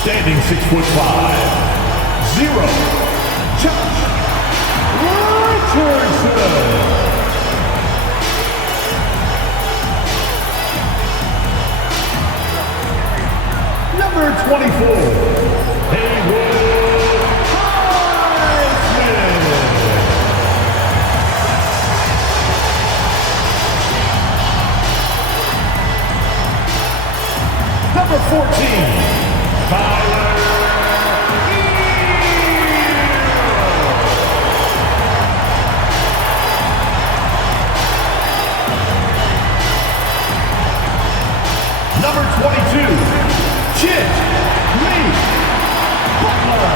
Standing 6'5", 0, Josh Richardson. Number 24, Haywood Highsmith. Number 14, Tyler. Number 22, Chit Lee Butler.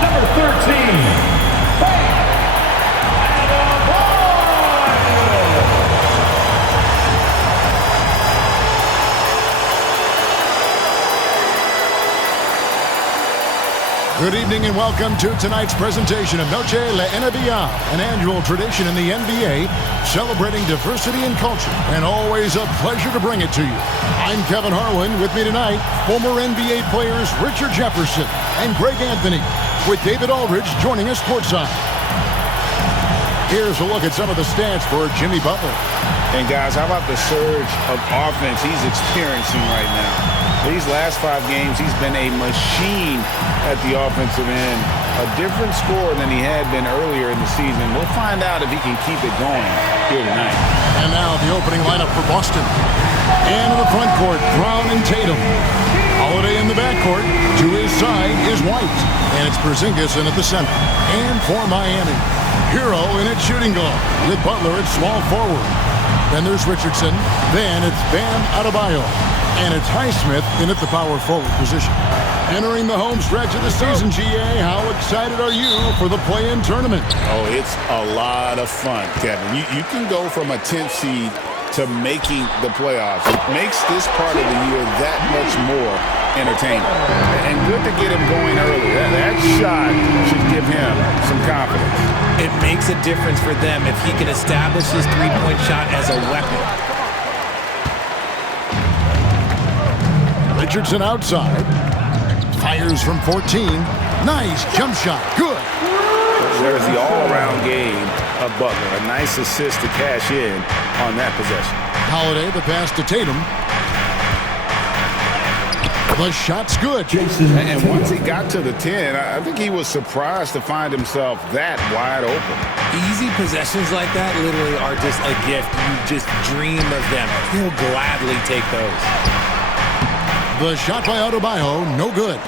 Number 13, Good evening and welcome to tonight's presentation of Noche La NBA, an annual tradition in the NBA celebrating diversity and culture, and always a pleasure to bring it to you. I'm Kevin Harlan. With me tonight, former NBA players Richard Jefferson and Greg Anthony, with David Aldridge joining us courtside. Here's a look at some of the stats for Jimmy Butler. And guys, how about the surge of offense he's experiencing right now? These last 5 games, he's been a machine at the offensive end. A different score than he had been earlier in the season. We'll find out if he can keep it going here tonight. And now the opening lineup for Boston. And in the front court, Brown and Tatum. Holiday in the backcourt. To his side is White. And it's Porzingis in at the center. And for Miami, Hero in at shooting guard, with Butler at small forward. Then there's Richardson. Then it's Bam Adebayo. And it's Highsmith in at the power forward position. Entering the home stretch of the season, GA, how excited are you for the play-in tournament? Oh, it's a lot of fun, Kevin. You can go from a 10th seed to making the playoffs. It makes this part of the year that much more entertaining. And good to get him going early. That shot should give him some confidence. It makes a difference for them if he can establish his three-point shot as a weapon. Richardson outside. Fires from 14. Nice jump shot. Good. There's the all-around game of Butler. A nice assist to cash in on that possession. Holiday, the pass to Tatum. The shot's good. And once he got to the 10, I think he was surprised to find himself that wide open. Easy possessions like that literally are just a gift. You just dream of them. He'll gladly take those. The shot by Adebayo, no good.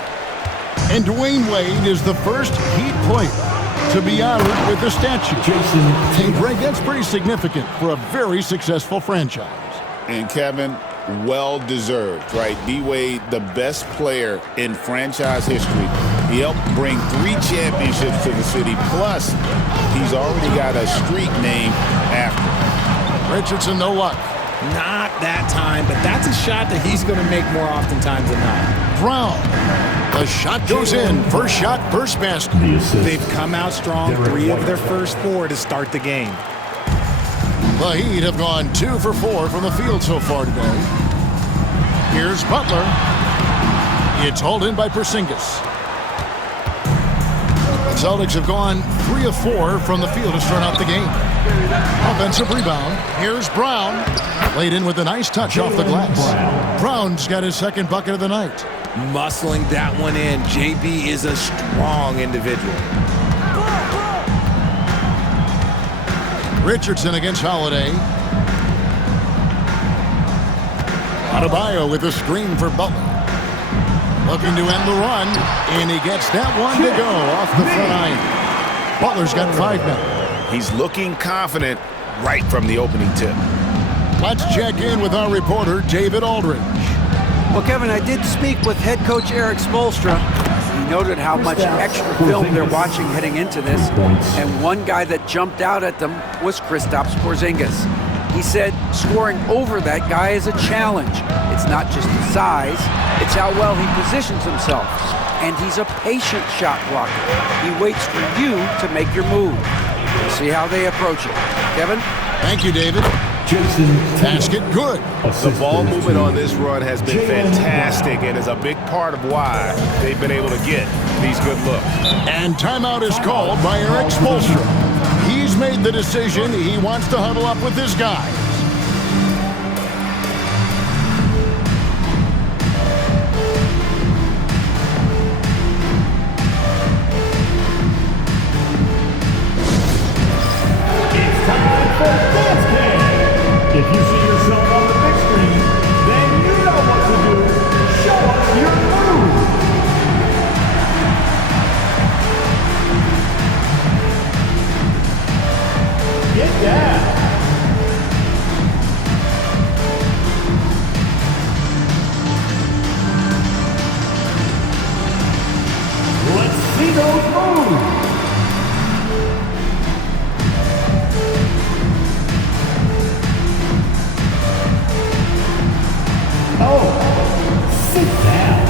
And Dwayne Wade is the first Heat player to be honored with the statue. And Greg, that's pretty significant for a very successful franchise. And Kevin, well-deserved, right? D-Wade, the best player in franchise history. He helped bring 3 championships to the city. Plus, he's already got a street named after him. Richardson, no luck. Not that time, but that's a shot that he's going to make more oftentimes than not. Brown. The shot goes in. First shot, first basket. They've come out strong, 3 of their first 4 to start the game. The Heat have gone 2 for 4 from the field so far today. Here's Butler. It's hauled in by Porzingis. The Celtics have gone 3 of 4 from the field to start out the game. Offensive rebound. Here's Brown. Laid in with a nice touch off the glass. Brown's got his second bucket of the night. Muscling that one in. JB is a strong individual. Richardson against Holiday. Adebayo with a screen for Butler. Looking to end the run, and he gets that one to go off the front iron. Butler's got 5 now. He's looking confident right from the opening tip. Let's check in with our reporter, David Aldridge. Well, Kevin, I did speak with head coach Eric Spoelstra. He noted how much extra film they're watching heading into this, and one guy that jumped out at them was Kristaps Porzingis. He said scoring over that guy is a challenge. It's not just the size, it's how well he positions himself. And he's a patient shot blocker. He waits for you to make your move. We'll see how they approach it. Kevin? Thank you, David. Basket good. The ball movement on this run has been fantastic and is a big part of why they've been able to get these good looks. And timeout is called by Eric Spoelstra. He's made the decision he wants to huddle up with his guys. It's time for Dance Game. If you see yourself on the big screen, then you know what to do. Show us your move. Get down. Let's see those moves. Oh, sit down.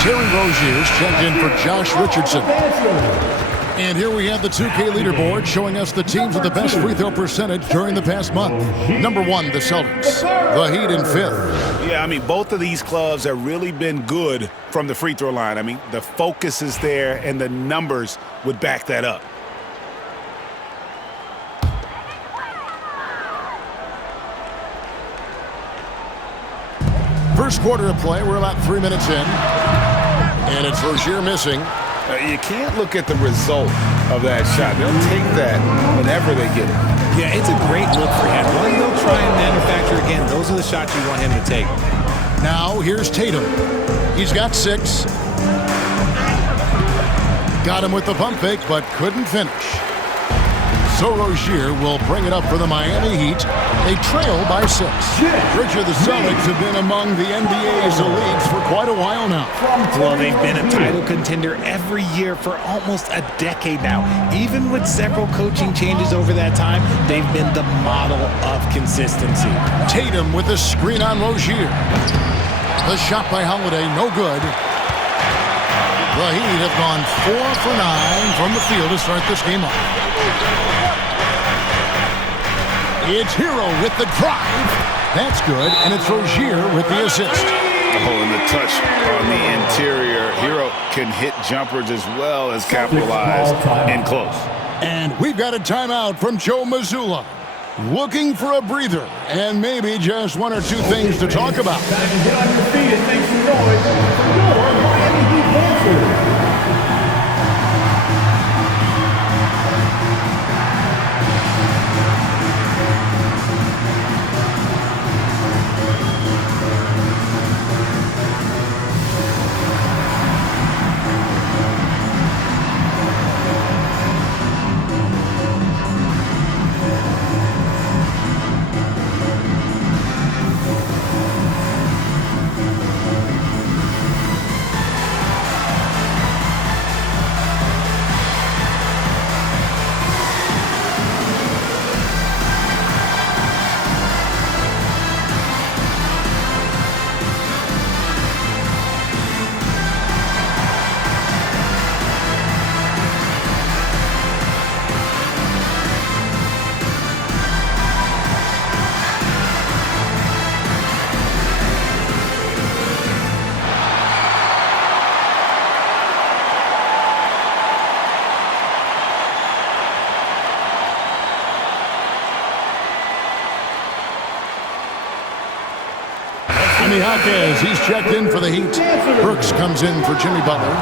Terry Rozier's checked in for Josh Richardson. And here we have the 2K leaderboard showing us the teams with the best free throw percentage during the past month. Number 1, the Celtics. The Heat in 5th. Yeah, I mean, both of these clubs have really been good from the free throw line. I mean, the focus is there, and the numbers would back that up. First quarter of play, we're about 3 minutes in. And it's Rozier missing. You can't look at the result of that shot. They'll take that whenever they get it. Yeah, it's a great look for him. One they'll try and manufacture again. Those are the shots you want him to take. Now, here's Tatum. He's got 6. Got him with the pump fake, but couldn't finish. So Rozier will bring it up for the Miami Heat. They trail by 6. Richard, the Celtics have been among the NBA's elites for quite a while now. Well, they've been a title contender every year for almost a decade now. Even with several coaching changes over that time, they've been the model of consistency. Tatum with the screen on Rozier. The shot by Holiday, no good. The Heat have gone 4 for 9 from the field to start this game off. It's Hero with the drive. That's good, and it's Rozier with the assist. Oh, and the touch on the interior. Hero can hit jumpers as well as capitalize and close. And we've got a timeout from Joe Mazzulla. Looking for a breather and maybe just 1 or 2 things to talk about. Time to get on your feet and make some noise for your Miami Heat dancers. as he's checked in for the Heat. Brooks comes in for Jimmy Butler.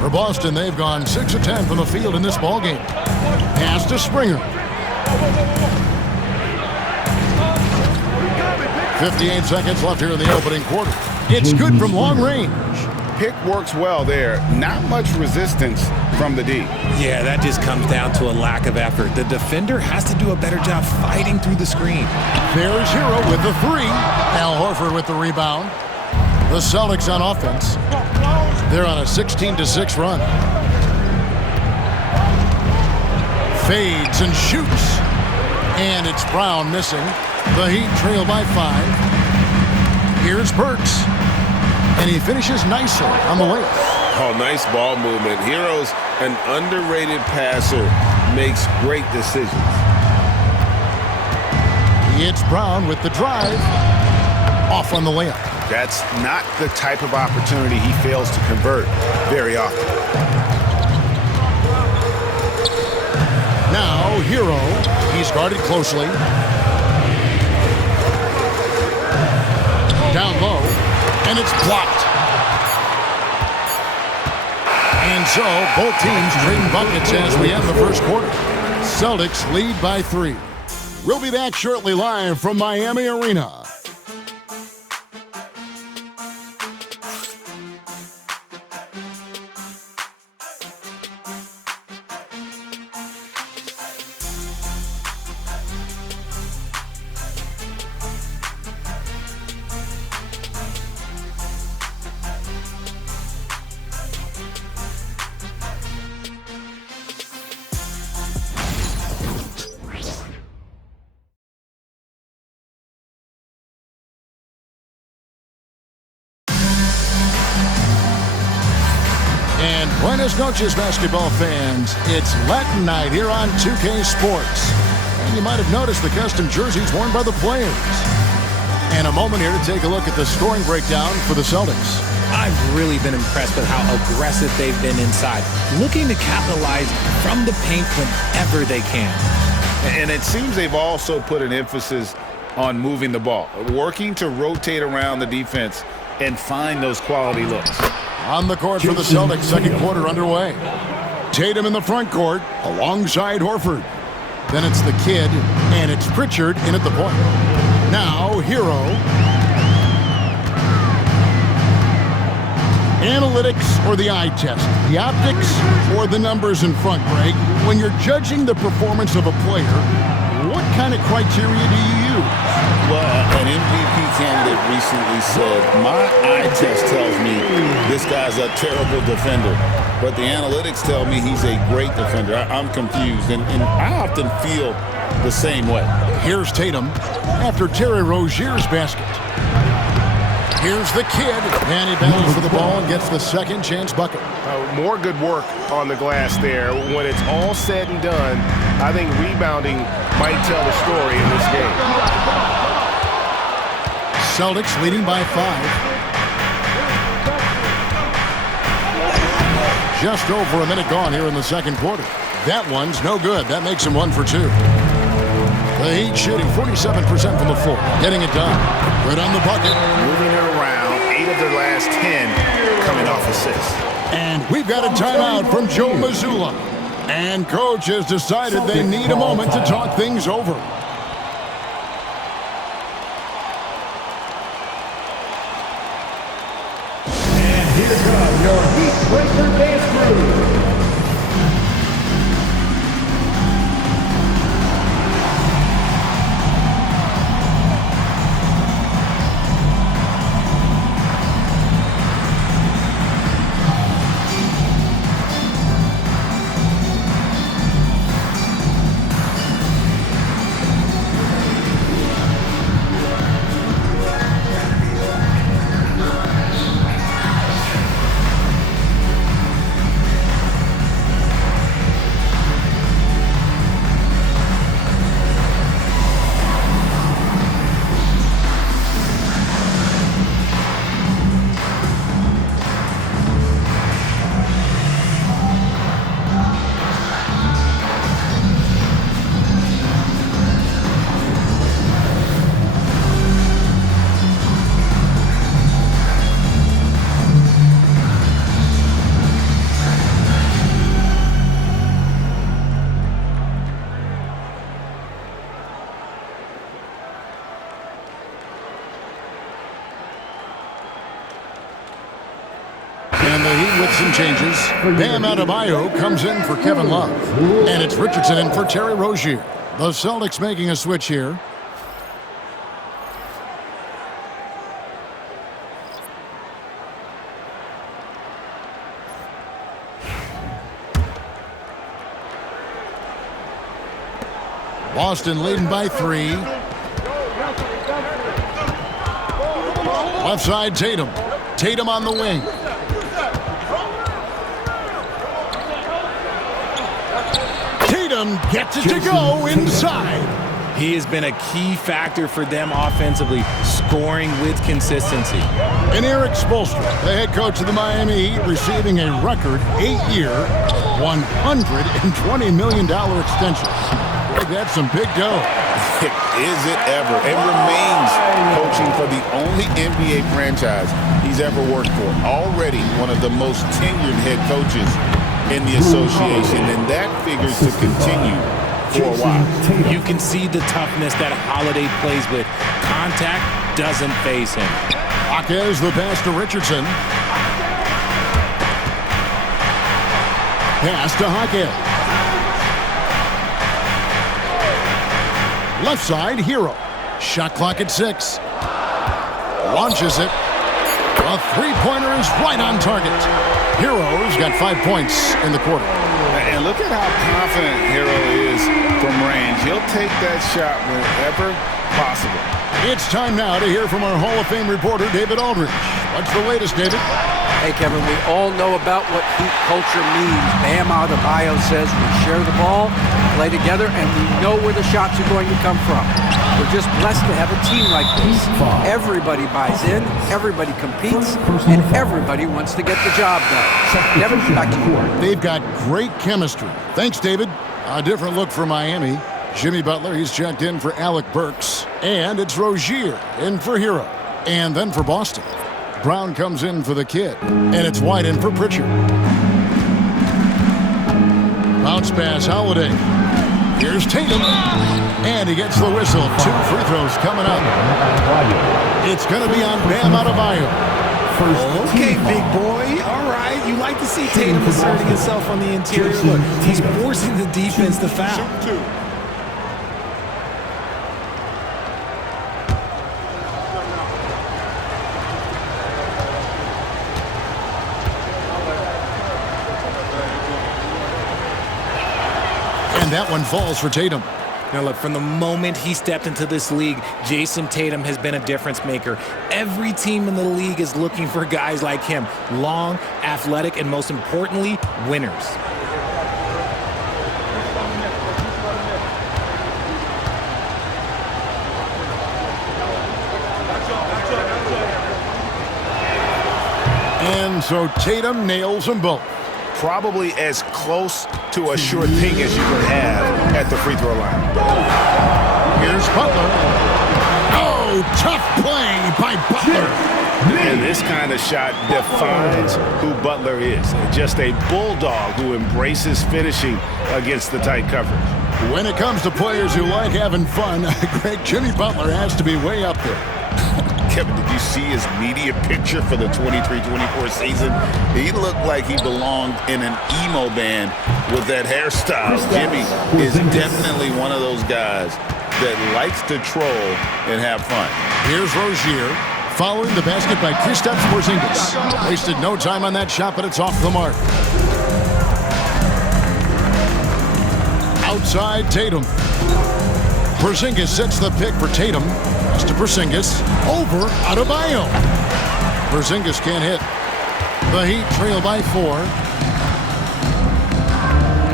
For Boston, they've gone 6 of 10 from the field in this ballgame. Pass to Springer. 58 seconds left here in the opening quarter. It's good from long range. Pick works well there. Not much resistance from the D. Yeah, that just comes down to a lack of effort. The defender has to do a better job fighting through the screen. There's Hero with the three. Al Horford with the rebound. The Celtics on offense. They're on a 16-6 run. Fades and shoots. And it's Brown missing. The Heat trail by 5. Here's Burks. And he finishes nicely on the layup. Oh, nice ball movement. Hero's an underrated passer. Makes great decisions. It's Brown with the drive. Off on the layup. That's not the type of opportunity he fails to convert very often. Now, Hero. He's guarded closely. Down low. And it's blocked. And so, both teams trading buckets as we end the first quarter. Celtics lead by 3. We'll be back shortly live from Miami Arena. And buenas noches, basketball fans. It's Latin night here on 2K Sports. And you might have noticed the custom jerseys worn by the players. And a moment here to take a look at the scoring breakdown for the Celtics. I've really been impressed with how aggressive they've been inside, looking to capitalize from the paint whenever they can. And it seems they've also put an emphasis on moving the ball, working to rotate around the defense and find those quality looks. On the court for the Celtics, second quarter underway. Tatum in the front court alongside Horford. Then it's the kid, and it's Pritchard in at the point. Now, Hero. Analytics or the eye test? The optics or the numbers in front, Greg? When you're judging the performance of a player, what kind of criteria do you use? Well, an MVP candidate recently said, my eye test tells me this guy's a terrible defender, but the analytics tell me he's a great defender. I'm confused, and I often feel the same way. Here's Tatum after Terry Rozier's basket. Here's the kid, and he battles for the ball and gets the second chance bucket. More good work on the glass there. When it's all said and done, I think rebounding might tell the story in this game. Celtics leading by 5. Just over a minute gone here in the second quarter. That one's no good. That makes him 1 for 2. The Heat shooting 47% from the floor, getting it done. Good on the bucket. Moving it around, 8 of their last 10 coming off assists. And we've got a timeout from Joe Mazzulla. And coach has decided they need a moment to talk things over. And here comes your Heat Breaker dance crew. And the Heat with some changes. Bam Adebayo comes in for Kevin Love. And it's Richardson in for Terry Rozier. The Celtics making a switch here. Boston leading by 3. Left side, Tatum. Tatum on the wing. Tatum gets it to go inside. He has been a key factor for them offensively, scoring with consistency. And Eric Spoelstra, the head coach of the Miami Heat, receiving a record 8-year, $120 million extension. Boy, that's some big dough. Is it ever? It remains coaching for the only NBA franchise he's ever worked for. Already one of the most tenured head coaches in the association, and that figures to continue for a while. You can see the toughness that Holiday plays with. Contact doesn't faze him. Jaquez the pass to Richardson. Pass to Jaquez. Left side, Hero. Shot clock at 6. Launches it. A three-pointer is right on target. Hero's got 5 points in the quarter. And look at how confident Hero is from range. He'll take that shot whenever possible. It's time now to hear from our Hall of Fame reporter, David Aldridge. What's the latest, David? Hey, Kevin, we all know about what Heat culture means. Bam Adebayo says we share the ball, play together, and we know where the shots are going to come from. We're just blessed to have a team like this. Everybody buys in, everybody competes, and everybody wants to get the job done. Kevin, back to you. They've got great chemistry. Thanks, David. A different look for Miami. Jimmy Butler, he's checked in for Alec Burks. And it's Rozier in for Hero. And then for Boston, Brown comes in for the kid. And it's White in for Pritchard. Bounce pass, Holiday. Here's Tatum. And he gets the whistle. 2 free throws coming up. It's going to be on Bam Adebayo. Okay, big boy. All right. You like to see Tatum asserting himself on the interior. Look, he's forcing the defense to foul. And that one falls for Tatum. Now, look, from the moment he stepped into this league, Jason Tatum has been a difference maker. Every team in the league is looking for guys like him. Long, athletic, and most importantly, winners. And so Tatum nails them both. Probably as close to a sure thing as you could have at the free throw line. Here's Butler. Oh, tough play by Butler. And this kind of shot defines who Butler is. Just a bulldog who embraces finishing against the tight coverage. When it comes to players who like having fun, great Jimmy Butler has to be way up there. Kevin, did you see his media picture for the 23-24 season? He looked like he belonged in an emo band with that hairstyle. Jimmy is definitely one of those guys that likes to troll and have fun. Here's Rozier following the basket by Kristaps Porzingis. Wasted no time on that shot, but it's off the mark. Outside Tatum. Porzingis sets the pick for Tatum. Pass to Porzingis. Over Adebayo. Porzingis can't hit. The Heat trail by 4.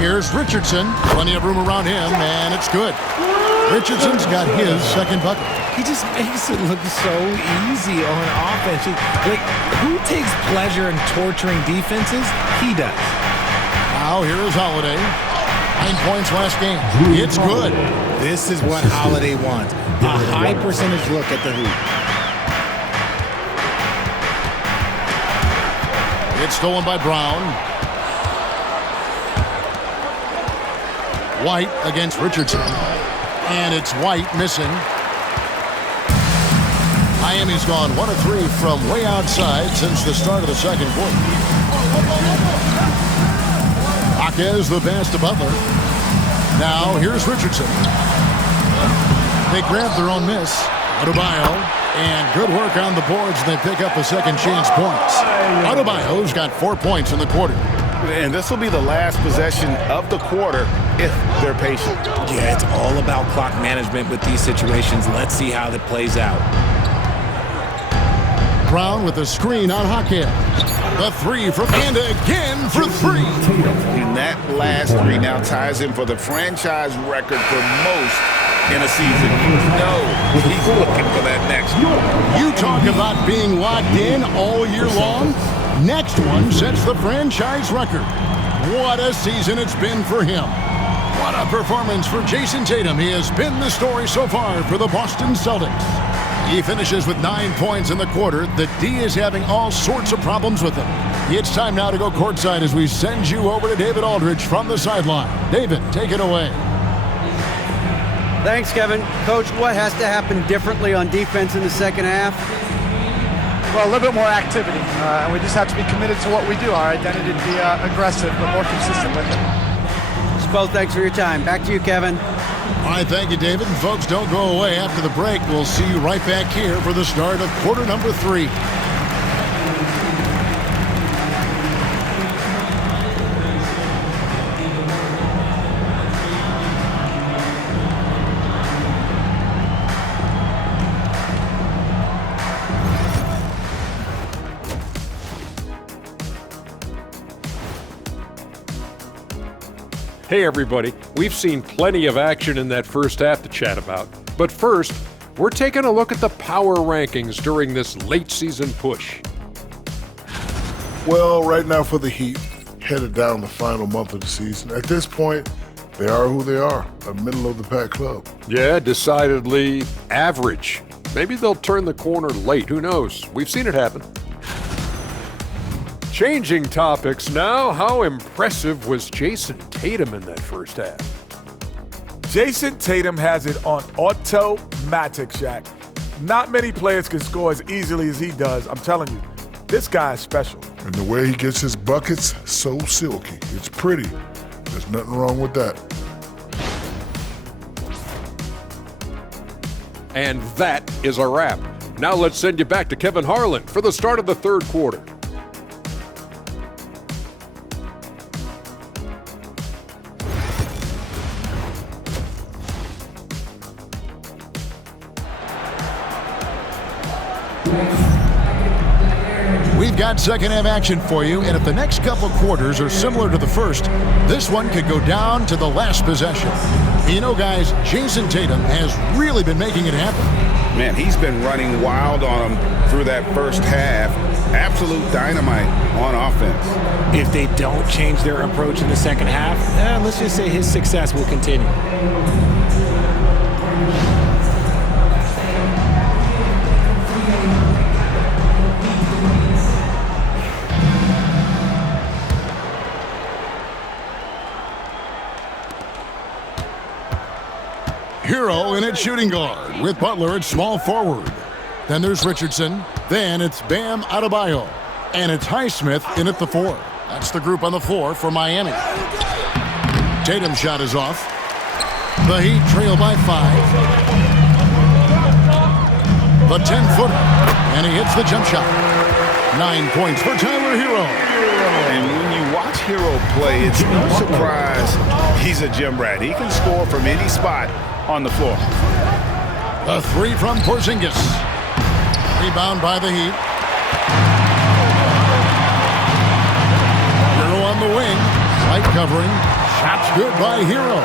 Here's Richardson. Plenty of room around him, and it's good. Richardson's got his second bucket. He just makes it look so easy on offense. Like, who takes pleasure in torturing defenses? He does. Now here is Holiday. 9 points last game. It's good. This is what Holiday wants. A high percentage look at the hoop. It's stolen by Brown. White against Richardson. And it's White missing. Miami's gone 1 of 3 from way outside since the start of the second quarter. Jaquez the pass to Butler. Now here's Richardson. They grab their own miss. Adebayo, and good work on the boards. They pick up a second chance points. Adebayo's got 4 points in the quarter. And this will be the last possession of the quarter if they're patient. Yeah, it's all about clock management with these situations. Let's see how that plays out. Brown with a screen on Jaquez. The three from and again for three. And that last three now ties him for the franchise record for most in a season. You know he's looking for that next one. You talk about being locked in all year long. Next one sets the franchise record. What a season it's been for him. What a performance for Jason Tatum. He has been the story so far for the Boston Celtics. He finishes with 9 points in the quarter. The D is having all sorts of problems with him. It's time now to go courtside as we send you over to David Aldridge from the sideline. David, take it away. Thanks, Kevin. Coach, what has to happen differently on defense in the second half? Well, a little bit more activity. And we just have to be committed to what we do. Our identity to be aggressive, but more consistent with it. Spo, thanks for your time. Back to you, Kevin. All right, thank you, David. And folks, don't go away. After the break, we'll see you right back here for the start of quarter number 3. Hey everybody, we've seen plenty of action in that first half to chat about. But first, we're taking a look at the power rankings during this late season push. Well, right now for the Heat, headed down the final month of the season. At this point, they are who they are, a middle-of-the-pack club. Yeah, decidedly average. Maybe they'll turn the corner late, who knows? We've seen it happen. Changing topics now, how impressive was Jason Tatum in that first half? Jason Tatum has it on automatic, Shaq. Not many players can score as easily as he does. I'm telling you, this guy is special. And the way he gets his buckets, so silky. It's pretty. There's nothing wrong with that. And that is a wrap. Now let's send you back to Kevin Harlan for the start of the third quarter. We've got second half action for you, and if the next couple quarters are similar to the first, this one could go down to the last possession. You know, guys, Jason Tatum has really been making it happen. Man, he's been running wild on them through that first half. Absolute dynamite on offense. If they don't change their approach in the second half, let's just say his success will continue. Hero in at shooting guard with Butler at small forward. Then there's Richardson. Then it's Bam Adebayo. And it's Highsmith in at the 4. That's the group on the floor for Miami. Tatum's shot is off. The Heat trail by 5. The 10-footer. And he hits the jump shot. 9 points for Tyler Hero. And when you watch Hero play, it's no surprise he's a gym rat. He can score from any spot on the floor. A 3 from Porzingis. Rebound by the Heat. Hero on the wing. Light covering. Shots good by Hero.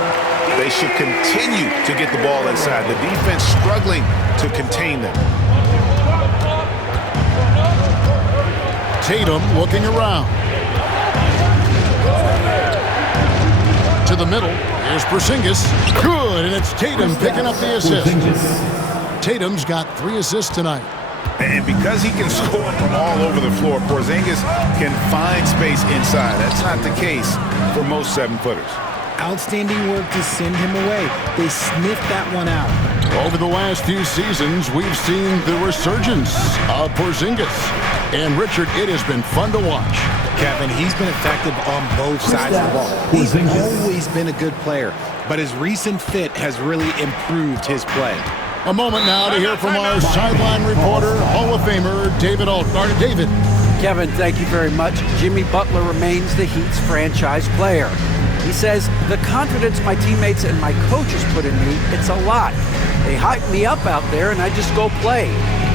They should continue to get the ball inside. The defense struggling to contain them. Tatum looking around. To the middle. Here's Porzingis. Good, and it's Tatum picking up the assist. Tatum's got 3 assists tonight. And because he can score from all over the floor, Porzingis can find space inside. That's not the case for most 7-footers. outstanding work to send him away. They sniffed that one out. Over the last few seasons, we've seen the resurgence of Porzingis. And Richard, it has been fun to watch. Kevin, he's been effective on both sides of the ball. He's always been a good player, but his recent fit has really improved his play. A moment now to hear from our sideline reporter, Hall of Famer David Altgard. David. Kevin, thank you very much. Jimmy Butler remains the Heat's franchise player. He says, the confidence my teammates and my coaches put in me, it's a lot. They hype me up out there and I just go play.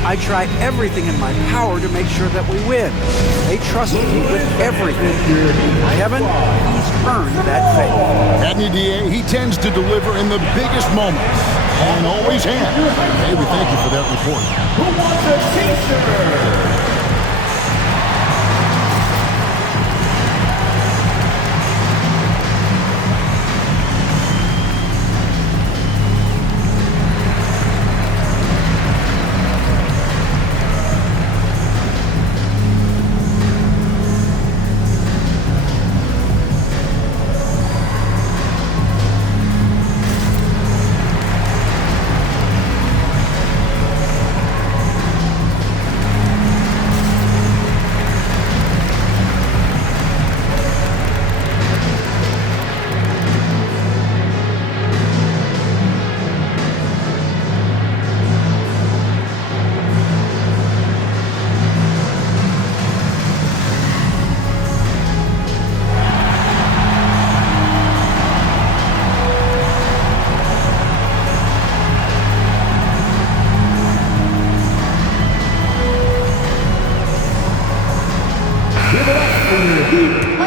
I try everything in my power to make sure that we win. They trust me with everything. Kevin, he's earned that faith. Adney DA, he tends to deliver in the biggest moments and always has. Hey, we thank you for that report. Who wants a t-shirt?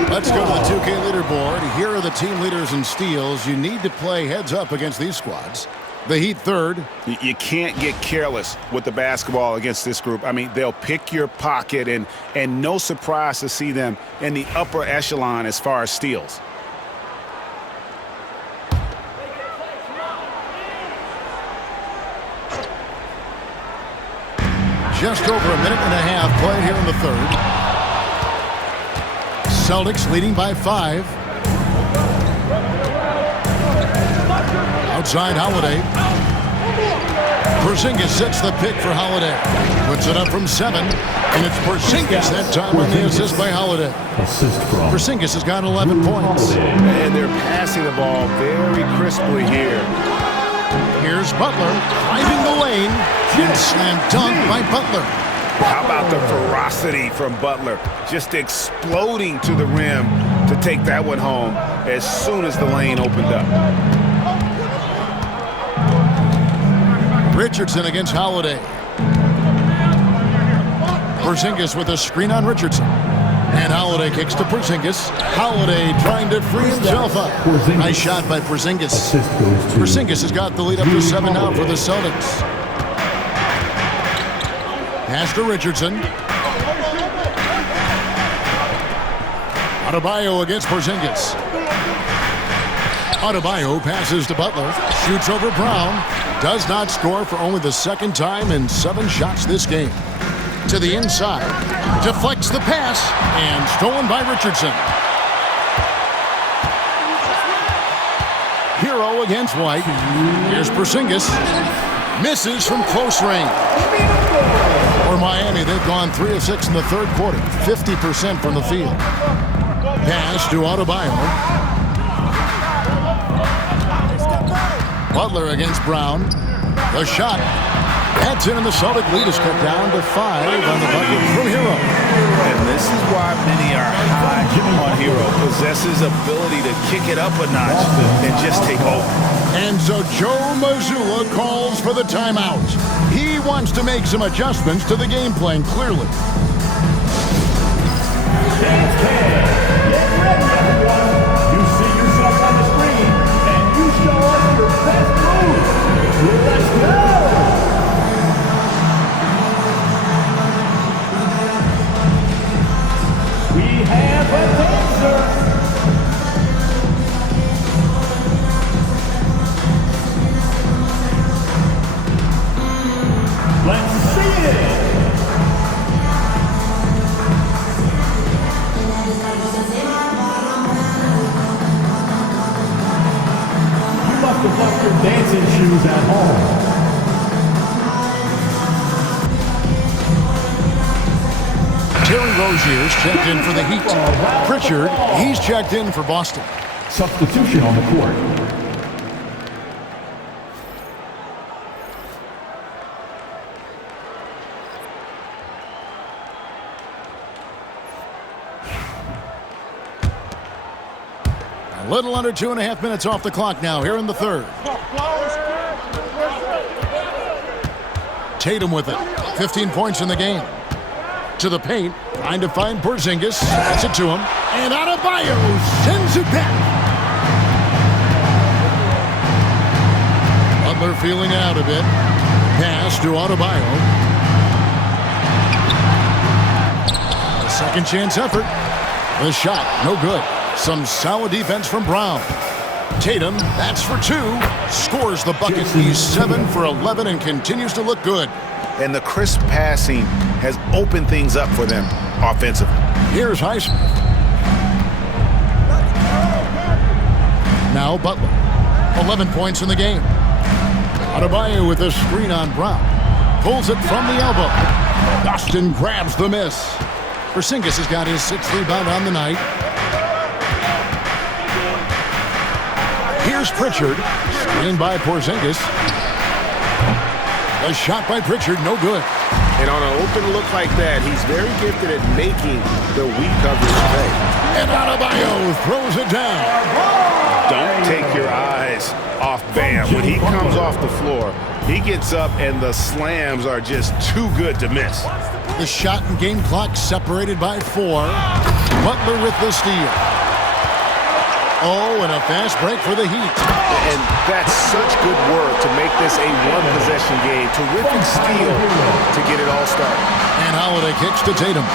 Let's go to the 2K leaderboard. Here are the team leaders in steals. You need to play heads up against these squads. The Heat third. You can't get careless with the basketball against this group. I mean, they'll pick your pocket, and no surprise to see them in the upper echelon as far as steals. Just over a minute and a half played here in the third. Celtics leading by 5. Outside Holiday. Porzingis sets the pick for Holiday. Puts it up from 7. And it's Porzingis that time on the assist by Holiday. Porzingis has got 11 points. And they're passing the ball very crisply here. Here's Butler driving the lane. And slam dunk by Butler. How about the ferocity from Butler? Just exploding to the rim to take that one home as soon as the lane opened up. Richardson against Holiday. Porzingis with a screen on Richardson. And Holiday kicks to Porzingis. Holiday trying to free himself up. Nice shot by Porzingis. Porzingis has got the lead up to 7 now for the Celtics. Pass to Richardson. Adebayo against Porzingis. Adebayo passes to Butler. Shoots over Brown. Does not score for only the second time in 7 shots this game. To the inside. Deflects the pass. And stolen by Richardson. Hero against White. Here's Porzingis. Misses from close range. For Miami, they've gone 3 of 6 in the third quarter. 50% from the field. Pass to Adebayo. Butler against Brown. The shot. That's in, and the Celtic lead is cut down to 5 on the bucket from Hero. And this is why many are high on Hero. Possesses ability to kick it up a notch and just take over. And so Joe Mazzulla calls for the timeout. He wants to make some adjustments to the game plan, clearly. Get ready, everyone. You see yourself on the screen, and you show us your best move. Let's go! We have a dancer. Let's see it. Rozier's checked in for the Heat. Pritchard, he's checked in for Boston. Substitution on the court. A little under 2.5 minutes off the clock now here in the third. Tatum with it. 15 points in the game. To the paint. Trying to find Porzingis. Gets it to him. And Adebayo sends it back. Butler feeling it out a bit. Pass to Adebayo. A second chance effort. The shot, no good. Some solid defense from Brown. Tatum, that's for 2. Scores the bucket. He's 7 for 11 and continues to look good. And the crisp passing has opened things up for them offensively. Here's Highsmith. Now Butler. 11 points in the game. Adebayo with a screen on Brown. Pulls it from the elbow. Boston grabs the miss. Porzingis has got his 6th rebound on the night. Here's Pritchard. Screened by Porzingis. A shot by Pritchard, no good. And on an open look like that, he's very gifted at making the weak coverage pay. And Adebayo throws it down. Don't take your eyes off Bam. When he comes off the floor, he gets up and the slams are just too good to miss. The shot and game clock separated by 4. Butler with the steal. Oh, and a fast break for the Heat. And that's such good work to make this a one-possession game. Terrific steal to get it all started. And Holiday kicks to Tatum.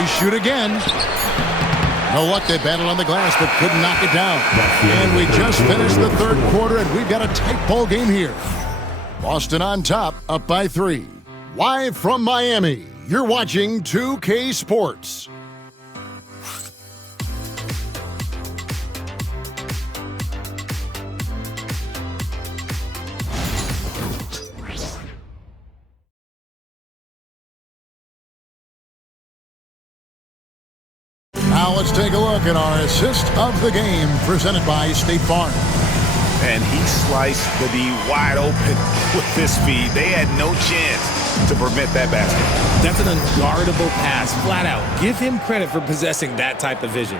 They shoot again. No luck, they battled on the glass, but couldn't knock it down. And we just finished the third quarter, and we've got a tight ball game here. Boston on top, up by 3. Live from Miami, you're watching 2K Sports. Now let's take a look at our assist of the game presented by State Farm. And he sliced the D wide open with this feed. They had no chance to prevent that basket. That's an unguardable pass, flat out. Give him credit for possessing that type of vision.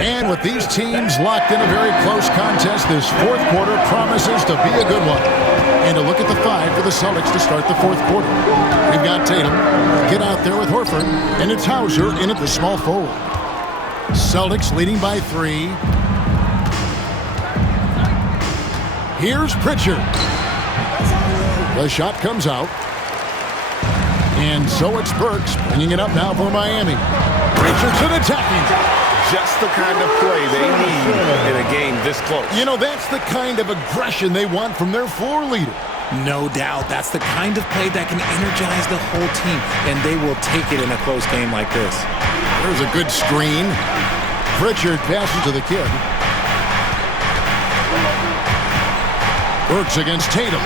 And with these teams locked in a very close contest, this fourth quarter promises to be a good one. And a look at the 5 for the Celtics to start the fourth quarter. We've got Tatum, get out there with Horford, and it's Hauser in at the small forward. Celtics leading by 3. Here's Pritchard. The shot comes out. And so it's Burks bringing it up now for Miami. Richardson attacking. Just the kind of play they need in a game this close. You know, that's the kind of aggression they want from their floor leader. No doubt. That's the kind of play that can energize the whole team, and they will take it in a close game like this. There's a good screen. Pritchard passes to the kid. Burks against Tatum.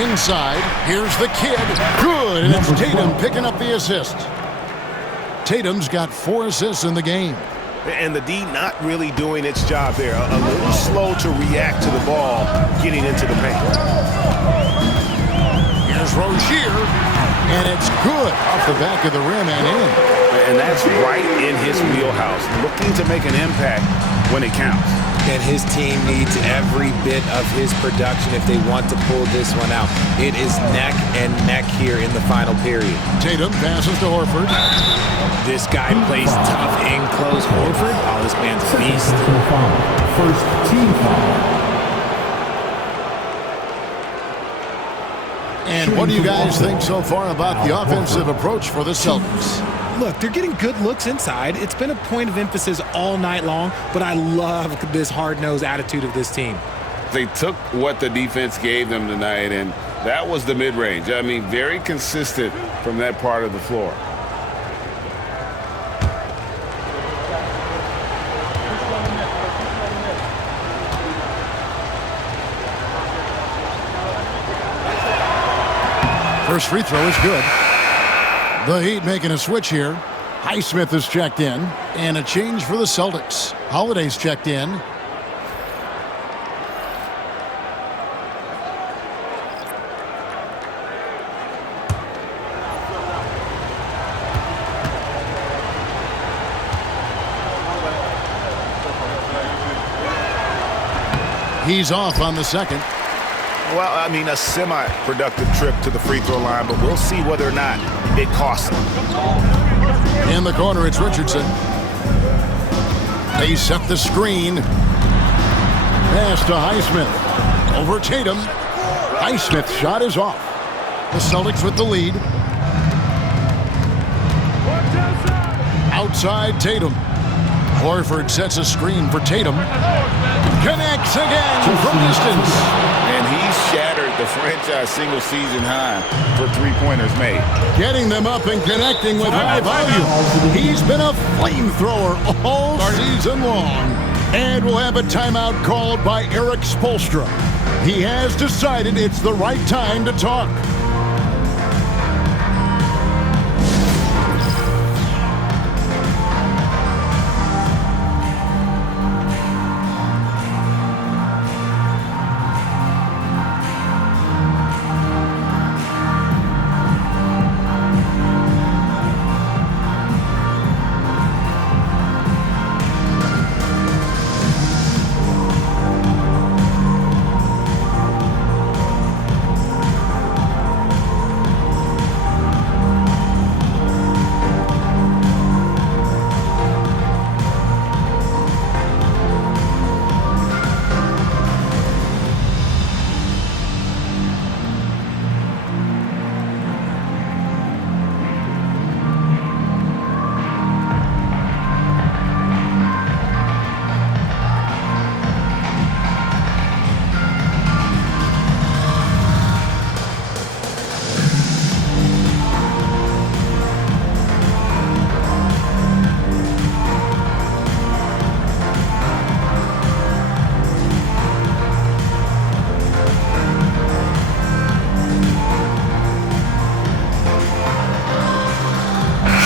Inside, here's the kid. Good, and it's Tatum picking up the assist. Tatum's got 4 assists in the game. And the D not really doing its job there. A little slow to react to the ball getting into the paint. Here's Rozier, and it's good off the back of the rim and in. And that's right in his wheelhouse, looking to make an impact when it counts. And his team needs every bit of his production if they want to pull this one out. It is neck and neck here in the final period. Tatum passes to Horford. This guy plays tough in close. Horford, oh, this man's a beast. First team foul. And what do you guys think so far about the offensive approach for the Celtics? Look, they're getting good looks inside. It's been a point of emphasis all night long, but I love this hard-nosed attitude of this team. They took what the defense gave them tonight, and that was the mid-range. I mean, very consistent from that part of the floor. First free throw is good. The Heat making a switch here. Highsmith is checked in. And a change for the Celtics. Holiday's checked in. He's off on the second. Well, I mean, a semi-productive trip to the free throw line, but we'll see whether or not it costs him. In the corner, it's Richardson. They set the screen. Pass to Highsmith. Over Tatum. Highsmith's shot is off. The Celtics with the lead. Outside Tatum. Horford sets a screen for Tatum. Connects again from distance. And he's shattered the franchise single-season high for three-pointers made. Getting them up and connecting with high volume. He's been a flamethrower all season long. And we'll have a timeout called by Eric Spoelstra. He has decided it's the right time to talk.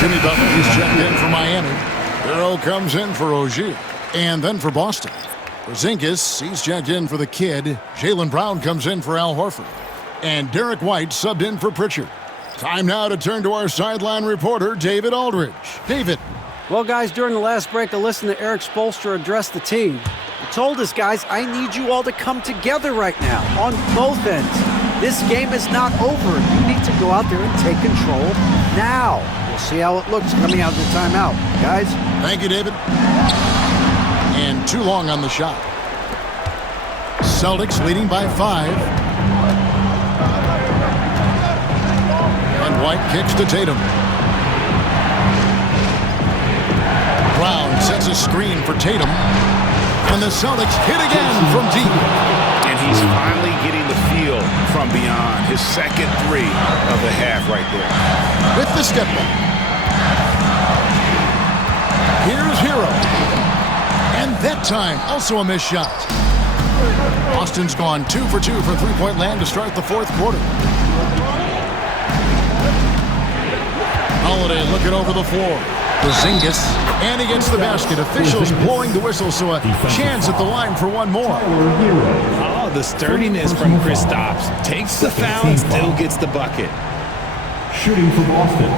Jimmy Butler is checked in for Miami. Hero comes in for Ogier. And then for Boston. Porzingis, he's checked in for the kid. Jaylen Brown comes in for Al Horford. And Derek White subbed in for Pritchard. Time now to turn to our sideline reporter, David Aldridge. David. Well, guys, during the last break, I listened to Eric Spoelstra address the team. He told us, guys, I need you all to come together right now on both ends. This game is not over. You need to go out there and take control now. We'll see how it looks coming out of the timeout. Guys? Thank you, David. And too long on the shot. Celtics leading by 5. And White kicks to Tatum. Brown sets a screen for Tatum. And the Celtics hit again from deep. And he's finally getting the feel from beyond. His second three of the half right there. With the step back. Here's Hero. And that time, also a missed shot. Boston's gone 2 for 2 from three-point land to start the fourth quarter. Holiday looking over the floor. Porzingis, and he gets the basket. Officials blowing the whistle, so a chance at the line for one more. Oh, the sturdiness from Kristaps. Takes the foul and still gets the bucket. Shooting for Boston,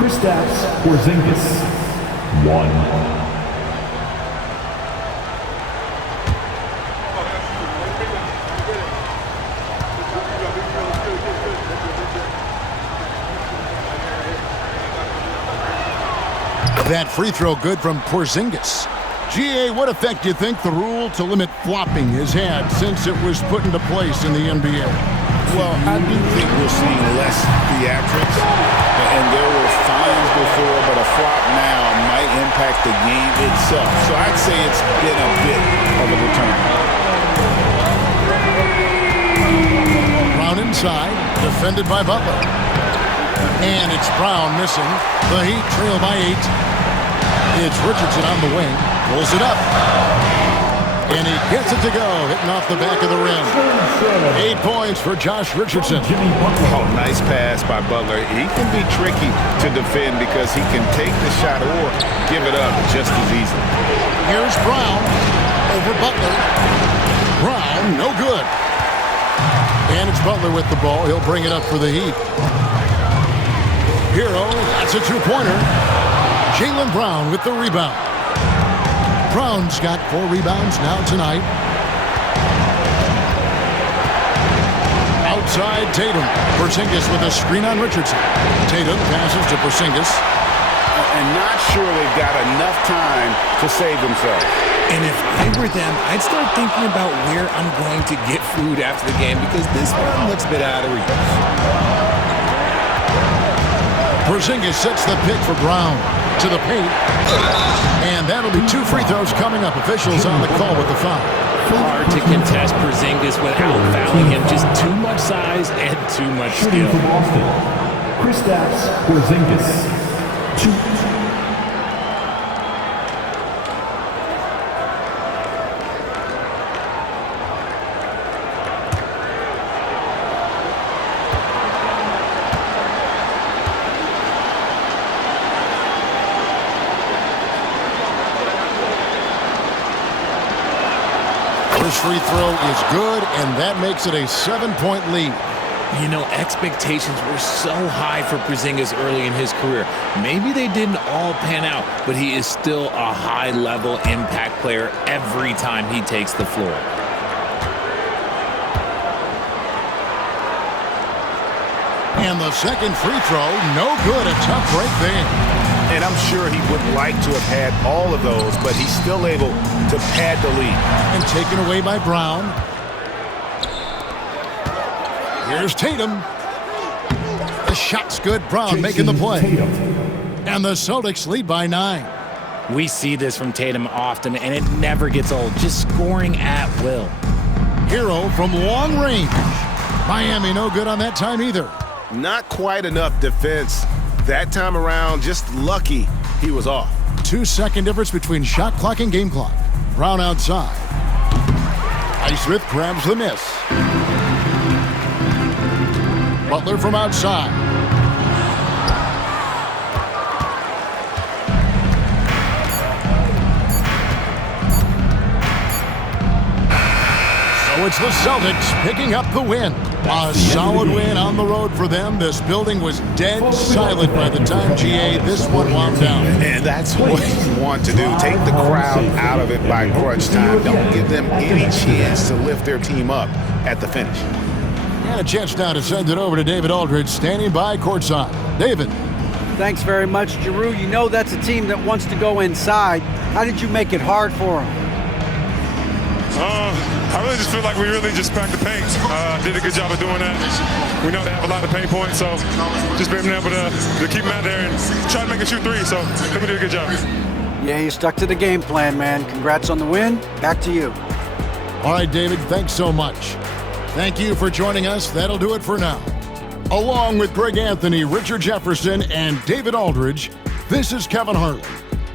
Kristaps Porzingis. 1. That free throw good from Porzingis. GA, what effect do you think the rule to limit flopping has had since it was put into place in the NBA? Well, I do think we're seeing less theatrics, and there were fines before, but a flop now might impact the game itself. So I'd say it's been a bit of a return. Brown inside, defended by Butler. And it's Brown missing. The Heat trail by 8. It's Richardson on the wing. Pulls it up. And he gets it to go, hitting off the back of the rim. 8 points for Josh Richardson. Oh, nice pass by Butler. He can be tricky to defend because he can take the shot or give it up just as easily. Here's Brown over Butler. Brown, no good. And it's Butler with the ball. He'll bring it up for the Heat. Hero, that's a two-pointer. Jaylen Brown with the rebound. Brown's got 4 rebounds now tonight. Outside Tatum. Porzingis with a screen on Richardson. Tatum passes to Porzingis. And not sure they've got enough time to save themselves. And if I were them, I'd start thinking about where I'm going to get food after the game because this one looks a bit out of reach. Porzingis sets the pick for Brown. To the paint. And that'll be 2 free throws coming up. Officials on the call with the foul. Hard to contest Porzingis without fouling him. Just too much size and too much skill. Kristaps Porzingis. 2. First free throw is good, and that makes it a 7-point lead. You know, expectations were so high for Porzingis early in his career. Maybe they didn't all pan out, but he is still a high-level impact player every time he takes the floor. And the second free throw, no good. A tough break there. And I'm sure he would like to have had all of those, but he's still able to pad the lead. And taken away by Brown. Here's Tatum. The shot's good. Brown making the play. And the Celtics lead by 9. We see this from Tatum often, and it never gets old. Just scoring at will. Hero from long range. Miami no good on that time either. Not quite enough defense. That time around, just lucky he was off. 2-second difference between shot clock and game clock. Brown outside. Highsmith grabs the miss. Butler from outside. So it's the Celtics picking up the win. A solid win on the road for them. This building was dead silent by the time, GA, this one wound down. And that's what you want to do. Take the crowd out of it by crunch time. Don't give them any chance to lift their team up at the finish. And a chance now to send it over to David Aldridge, standing by courtside. David. Thanks very much, Giroux. You know that's a team that wants to go inside. How did you make it hard for them? I really just feel like we really just packed the paint. Did a good job of doing that. We know they have a lot of pain points, so just being able to keep them out there and try to make a shoot 3. So I think we did a good job. Yeah, you stuck to the game plan, man. Congrats on the win. Back to you. All right, David, thanks so much. Thank you for joining us. That'll do it for now. Along with Greg Anthony, Richard Jefferson, and David Aldridge, this is Kevin Harlan.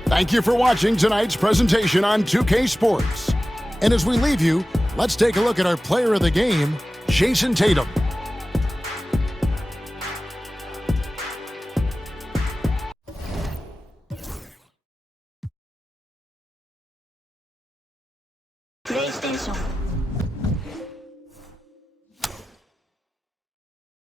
Thank you for watching tonight's presentation on 2K Sports. And as we leave you, let's take a look at our player of the game, Jason Tatum. PlayStation